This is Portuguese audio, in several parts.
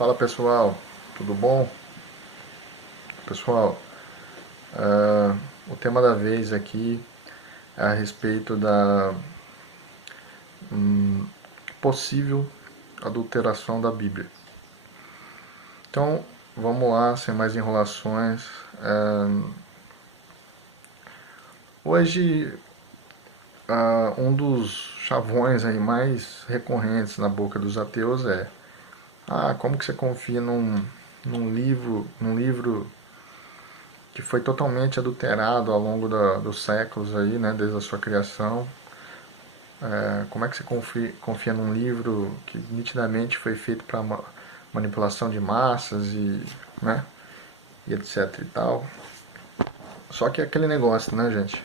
Fala pessoal, tudo bom? Pessoal, o tema da vez aqui é a respeito da possível adulteração da Bíblia. Então, vamos lá, sem mais enrolações. Hoje, um dos chavões aí mais recorrentes na boca dos ateus é: como que você confia num livro que foi totalmente adulterado ao longo dos séculos aí, né, desde a sua criação? Como é que você confia num livro que nitidamente foi feito para manipulação de massas né, e etc e tal? Só que é aquele negócio, né, gente?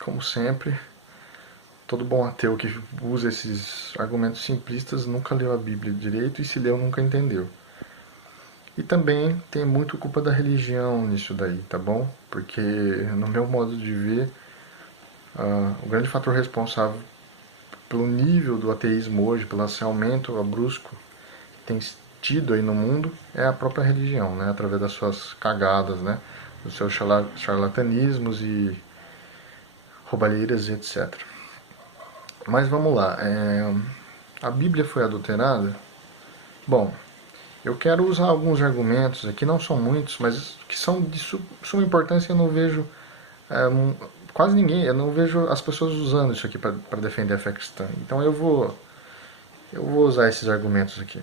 Como sempre, todo bom ateu que usa esses argumentos simplistas nunca leu a Bíblia direito, e se leu nunca entendeu. E também tem muito culpa da religião nisso daí, tá bom? Porque, no meu modo de ver, o grande fator responsável pelo nível do ateísmo hoje, pelo esse aumento brusco que tem tido aí no mundo, é a própria religião, né? Através das suas cagadas, né? Dos seus charlatanismos e roubalheiras e etc. Mas vamos lá, a Bíblia foi adulterada? Bom, eu quero usar alguns argumentos aqui, não são muitos, mas que são de suma importância. Eu não vejo quase ninguém, eu não vejo as pessoas usando isso aqui para defender a fé cristã. Então eu vou usar esses argumentos aqui.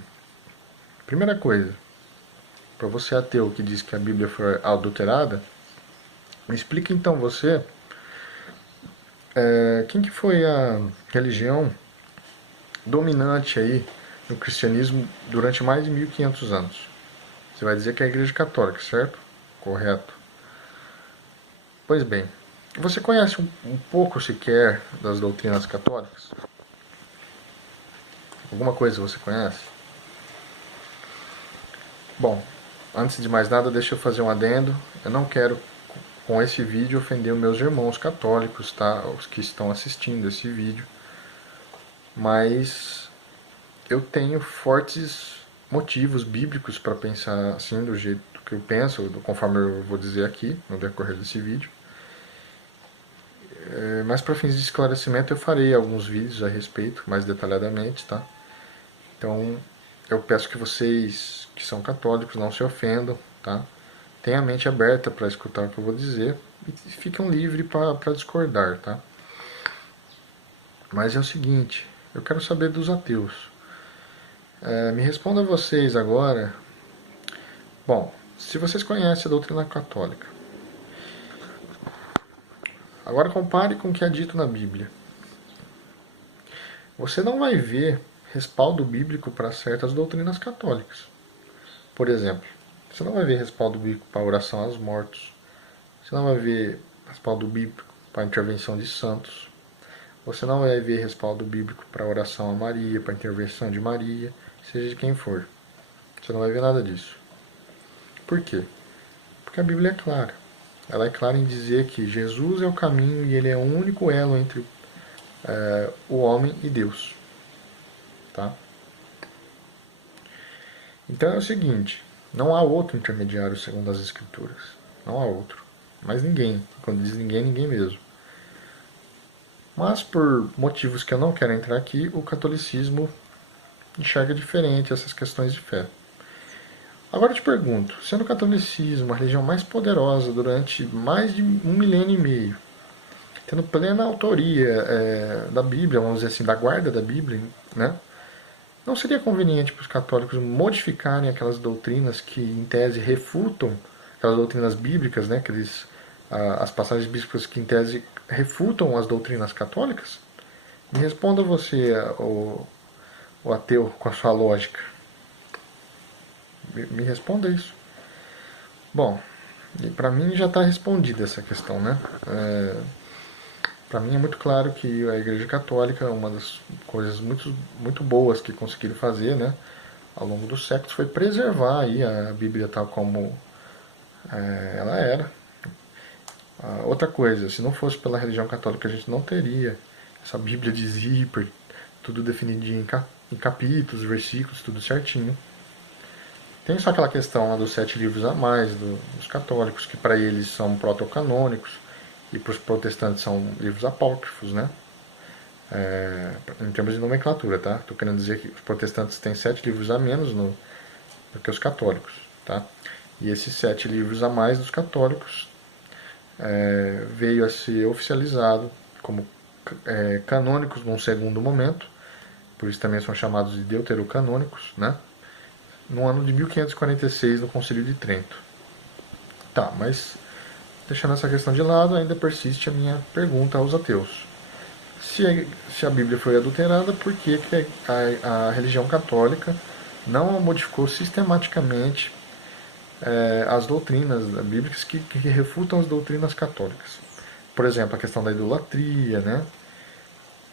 Primeira coisa, para você ateu que diz que a Bíblia foi adulterada, me explica então você quem que foi a religião dominante aí no cristianismo durante mais de 1500 anos. Você vai dizer que é a Igreja Católica, certo? Correto. Pois bem, você conhece um pouco sequer das doutrinas católicas? Alguma coisa você conhece? Bom, antes de mais nada, deixa eu fazer um adendo. Eu não quero, com esse vídeo, ofender os meus irmãos católicos, tá? Os que estão assistindo esse vídeo. Mas eu tenho fortes motivos bíblicos para pensar assim, do jeito que eu penso, conforme eu vou dizer aqui no decorrer desse vídeo. Mas para fins de esclarecimento eu farei alguns vídeos a respeito, mais detalhadamente, tá? Então eu peço que vocês que são católicos não se ofendam, tá? Tenham a mente aberta para escutar o que eu vou dizer e fiquem livres para discordar, tá? Mas é o seguinte, eu quero saber dos ateus. Me responda vocês agora. Bom, se vocês conhecem a doutrina católica, agora compare com o que é dito na Bíblia. Você não vai ver respaldo bíblico para certas doutrinas católicas. Por exemplo, você não vai ver respaldo bíblico para a oração aos mortos. Você não vai ver respaldo bíblico para a intervenção de santos. Você não vai ver respaldo bíblico para a oração a Maria, para a intervenção de Maria, seja de quem for. Você não vai ver nada disso. Por quê? Porque a Bíblia é clara. Ela é clara em dizer que Jesus é o caminho e ele é o único elo entre o homem e Deus. Tá? Então é o seguinte, não há outro intermediário segundo as Escrituras. Não há outro. Mas ninguém. Quando diz ninguém, ninguém mesmo. Mas por motivos que eu não quero entrar aqui, o catolicismo enxerga diferente essas questões de fé. Agora eu te pergunto, sendo o catolicismo a religião mais poderosa durante mais de 1 milênio e meio, tendo plena autoria da Bíblia, vamos dizer assim, da guarda da Bíblia, né? Não seria conveniente para os católicos modificarem aquelas doutrinas que, em tese, refutam aquelas doutrinas bíblicas, né? As passagens bíblicas que, em tese, refutam as doutrinas católicas? Me responda você, o ateu, com a sua lógica. Me responda isso. Bom, para mim já está respondida essa questão, né? Para mim é muito claro que a Igreja Católica, uma das coisas muito boas que conseguiram fazer, né, ao longo dos séculos, foi preservar aí a Bíblia tal como ela era. Outra coisa, se não fosse pela religião católica, a gente não teria essa Bíblia de zíper, tudo definidinho em capítulos, versículos, tudo certinho. Tem só aquela questão lá dos 7 livros a mais dos católicos, que para eles são protocanônicos, e para os protestantes são livros apócrifos, né? Em termos de nomenclatura, tá? Estou querendo dizer que os protestantes têm 7 livros a menos do que os católicos, tá? E esses 7 livros a mais dos católicos veio a ser oficializado como canônicos num segundo momento, por isso também são chamados de deuterocanônicos, né? No ano de 1546, no Concílio de Trento. Tá, mas deixando essa questão de lado, ainda persiste a minha pergunta aos ateus. Se a Bíblia foi adulterada, por que a religião católica não modificou sistematicamente as doutrinas bíblicas que refutam as doutrinas católicas? Por exemplo, a questão da idolatria, né?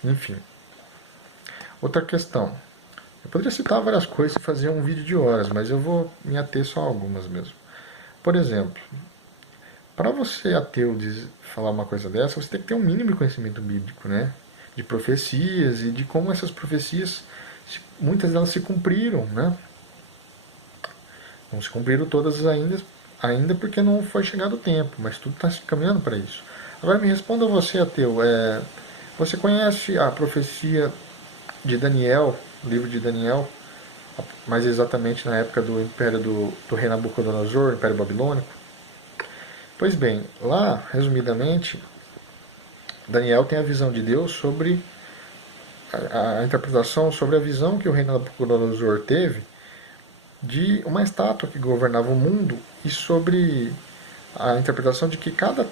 Enfim. Outra questão. Eu poderia citar várias coisas e fazer um vídeo de horas, mas eu vou me ater só a algumas mesmo. Por exemplo, para você ateu falar uma coisa dessa, você tem que ter um mínimo de conhecimento bíblico, né? De profecias e de como essas profecias, muitas delas se cumpriram, né? Não se cumpriram todas ainda porque não foi chegado o tempo, mas tudo está se caminhando para isso. Agora me responda você, ateu, você conhece a profecia de Daniel, o livro de Daniel, mais exatamente na época do império do rei Nabucodonosor, império babilônico? Pois bem, lá, resumidamente, Daniel tem a visão de Deus sobre a interpretação sobre a visão que o rei Nabucodonosor teve de uma estátua que governava o mundo e sobre a interpretação de que cada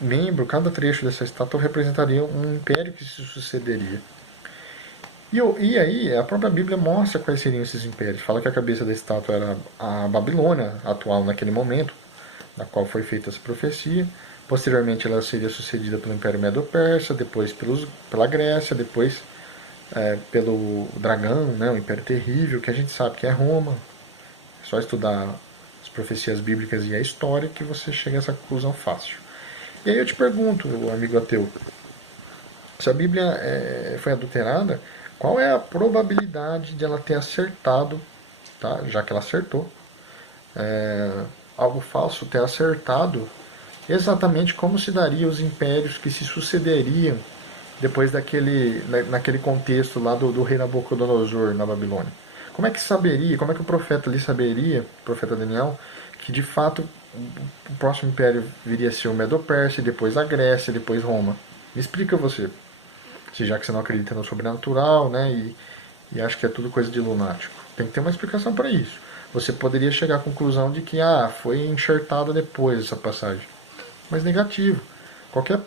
membro, cada trecho dessa estátua representaria um império que se sucederia. E aí, a própria Bíblia mostra quais seriam esses impérios. Fala que a cabeça da estátua era a Babilônia, atual naquele momento, na qual foi feita essa profecia. Posteriormente, ela seria sucedida pelo Império Medo-Persa, depois pela Grécia, depois pelo dragão, né, o Império Terrível, que a gente sabe que é Roma. É só estudar as profecias bíblicas e a história que você chega a essa conclusão fácil. E aí eu te pergunto, amigo ateu, se a Bíblia foi adulterada, qual é a probabilidade de ela ter acertado, tá? Já que ela acertou, algo falso ter acertado exatamente como se daria os impérios que se sucederiam depois naquele contexto lá do rei Nabucodonosor na Babilônia? Como é que saberia, como é que o profeta ali saberia, o profeta Daniel, que de fato o próximo império viria a ser o Medo-Persa, depois a Grécia, depois Roma? Me explica você. Se já que você não acredita no sobrenatural, né, e acha que é tudo coisa de lunático. Tem que ter uma explicação para isso. Você poderia chegar à conclusão de que foi enxertada depois essa passagem. Mas negativo. Qualquer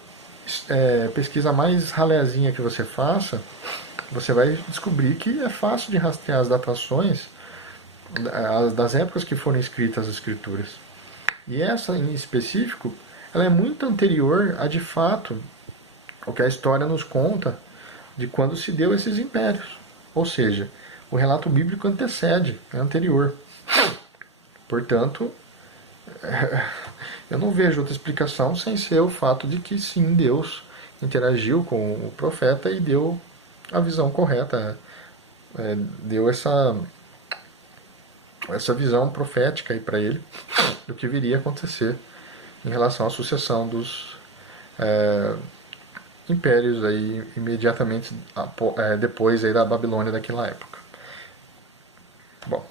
pesquisa mais ralezinha que você faça, você vai descobrir que é fácil de rastrear as datações das épocas que foram escritas as escrituras. E essa em específico, ela é muito anterior a de fato o que a história nos conta de quando se deu esses impérios. Ou seja, o relato bíblico antecede, é anterior. Portanto, eu não vejo outra explicação sem ser o fato de que sim, Deus interagiu com o profeta e deu a visão correta, deu essa visão profética para ele do que viria a acontecer em relação à sucessão dos impérios aí imediatamente depois aí da Babilônia daquela época. Bom,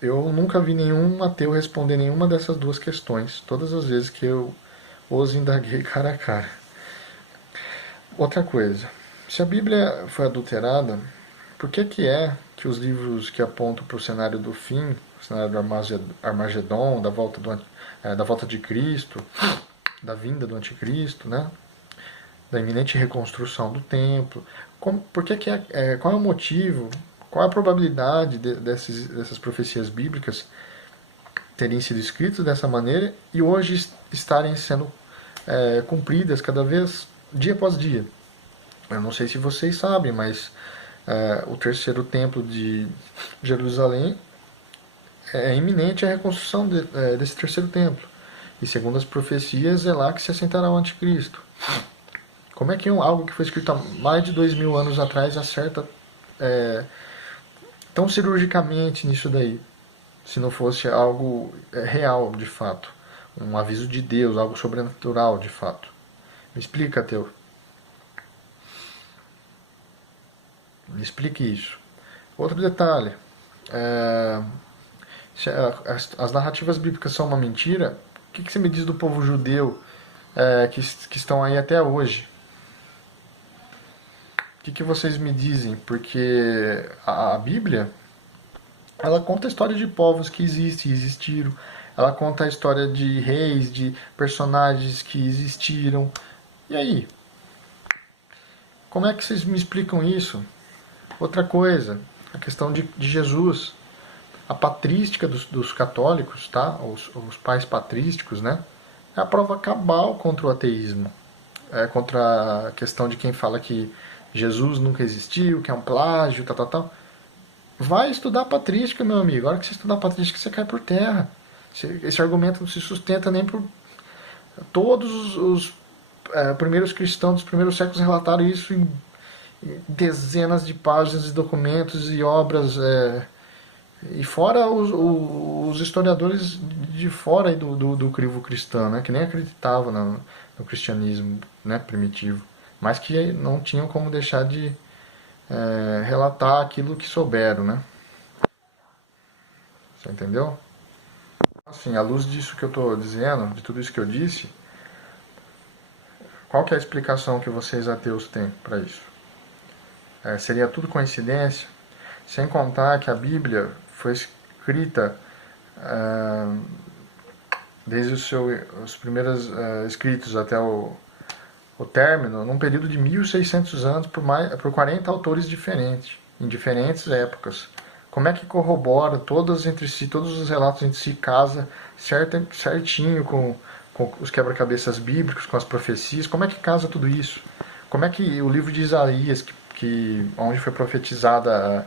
eu nunca vi nenhum ateu responder nenhuma dessas duas questões, todas as vezes que eu os indaguei cara a cara. Outra coisa, se a Bíblia foi adulterada, por que que os livros que apontam para o cenário do fim, o cenário do Armagedon, da volta de Cristo, da vinda do Anticristo, né? Da iminente reconstrução do templo. Qual é o motivo, qual é a probabilidade dessas profecias bíblicas terem sido escritas dessa maneira e hoje estarem sendo cumpridas cada vez, dia após dia? Eu não sei se vocês sabem, mas o terceiro templo de Jerusalém é iminente a reconstrução desse terceiro templo. E segundo as profecias, é lá que se assentará o Anticristo. Como é que algo que foi escrito há mais de 2000 anos atrás acerta tão cirurgicamente nisso daí, se não fosse algo real, de fato. Um aviso de Deus, algo sobrenatural, de fato. Me explica, ateu. Me explique isso. Outro detalhe. Se as narrativas bíblicas são uma mentira, o que você me diz do povo judeu que estão aí até hoje? O que vocês me dizem? Porque a Bíblia, ela conta a história de povos que existem e existiram. Ela conta a história de reis, de personagens que existiram. E aí? Como é que vocês me explicam isso? Outra coisa, a questão de Jesus. A patrística dos católicos, tá? Os pais patrísticos, né? É a prova cabal contra o ateísmo. É contra a questão de quem fala que Jesus nunca existiu, que é um plágio, tal, tal, tal. Vai estudar patrística, meu amigo. A hora que você estudar patrística, você cai por terra. Esse argumento não se sustenta nem por... Todos os primeiros cristãos dos primeiros séculos relataram isso em dezenas de páginas de documentos e obras... E fora os historiadores de fora aí do crivo cristão, né, que nem acreditavam no cristianismo, né, primitivo, mas que não tinham como deixar de relatar aquilo que souberam, né? Você entendeu? Assim, à luz disso que eu estou dizendo, de tudo isso que eu disse, qual que é a explicação que vocês ateus têm para isso? Seria tudo coincidência? Sem contar que a Bíblia foi escrita desde os primeiros escritos até o término, num período de 1600 anos, por 40 autores diferentes, em diferentes épocas. Como é que corrobora todos os relatos entre si, casa certinho com os quebra-cabeças bíblicos, com as profecias? Como é que casa tudo isso? Como é que o livro de Isaías, onde foi profetizada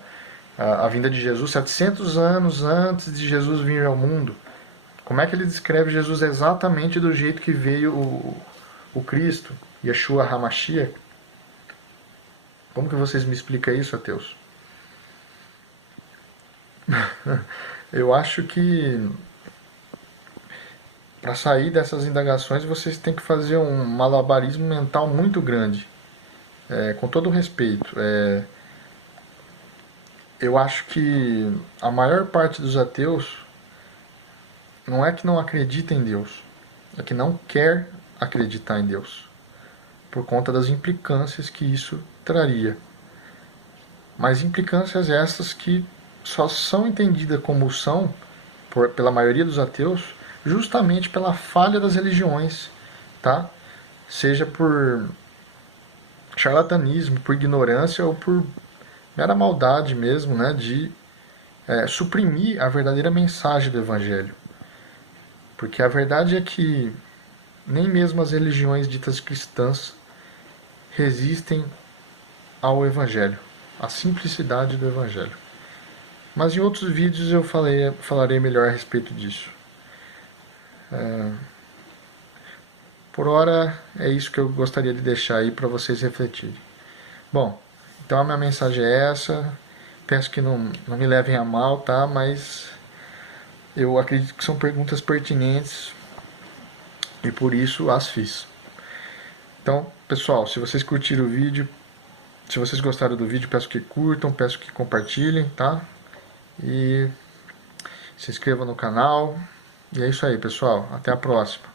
a vinda de Jesus, 700 anos antes de Jesus vir ao mundo, como é que ele descreve Jesus exatamente do jeito que veio o Cristo, Yeshua HaMashiach? Como que vocês me explicam isso, ateus? Eu acho que para sair dessas indagações vocês têm que fazer um malabarismo mental muito grande. Com todo o respeito. Eu acho que a maior parte dos ateus não é que não acredita em Deus, é que não quer acreditar em Deus, por conta das implicâncias que isso traria. Mas implicâncias essas que só são entendidas como são, pela maioria dos ateus, justamente pela falha das religiões, tá? Seja por charlatanismo, por ignorância ou por mera maldade mesmo, né, de suprimir a verdadeira mensagem do Evangelho. Porque a verdade é que nem mesmo as religiões ditas cristãs resistem ao Evangelho, à simplicidade do Evangelho. Mas em outros vídeos eu falarei melhor a respeito disso. Por hora é isso que eu gostaria de deixar aí para vocês refletirem. Bom, então a minha mensagem é essa. Peço que não me levem a mal, tá? Mas eu acredito que são perguntas pertinentes e por isso as fiz. Então, pessoal, se vocês curtiram o vídeo, se vocês gostaram do vídeo, peço que curtam, peço que compartilhem, tá? E se inscrevam no canal. E é isso aí, pessoal. Até a próxima.